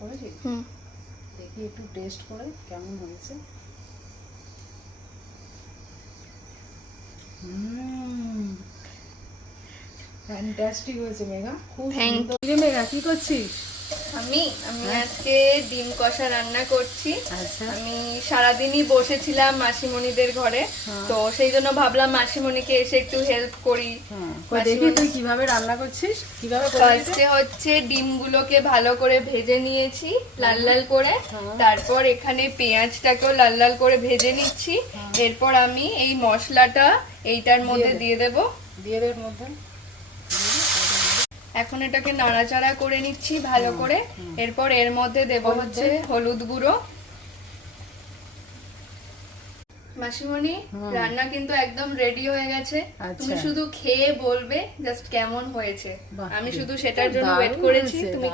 করেছি, দেখি একটু টেস্ট করে কেমন হয়েছে। ফ্যান্টাস্টিক হয়েছে মেঘা, খুব সুন্দর। মেঘা কি করছিস? আমি আজকে ডিম কষা রান্না করছি। আচ্ছা, আমি সারাদিনই বসেছিলাম মাসিমণিদের ঘরে, তো সেই জন্য ভাবলাম মাসিমণিকে এসে একটু হেল্প করি। দেখি তুই কিভাবে রান্না করছিস, কিভাবে ফার্স্টে হচ্ছে ডিমগুলোকে ভালো করে ভেজে নিয়েছি লাল লাল করে, তারপর এখানে পেঁয়াজটাকেও লাল লাল করে ভেজে নিচ্ছি। এরপর আমি এই মশলাটা এইটার মধ্যে দিয়ে দেব। মধ্যে এখন এটাকে নাড়াচাড়া করে নিচ্ছি ভালো করে। এরপর এর মধ্যে দেব হচ্ছে হলুদ গুঁড়ো। মাসিমণি, রান্না কিন্তু একদম রেডি হয়ে গেছে। তুমি শুধু খেয়ে বলবে জাস্ট কেমন হয়েছে। আমি শুধু সেটার জন্য ওয়েট করেছি। তুমি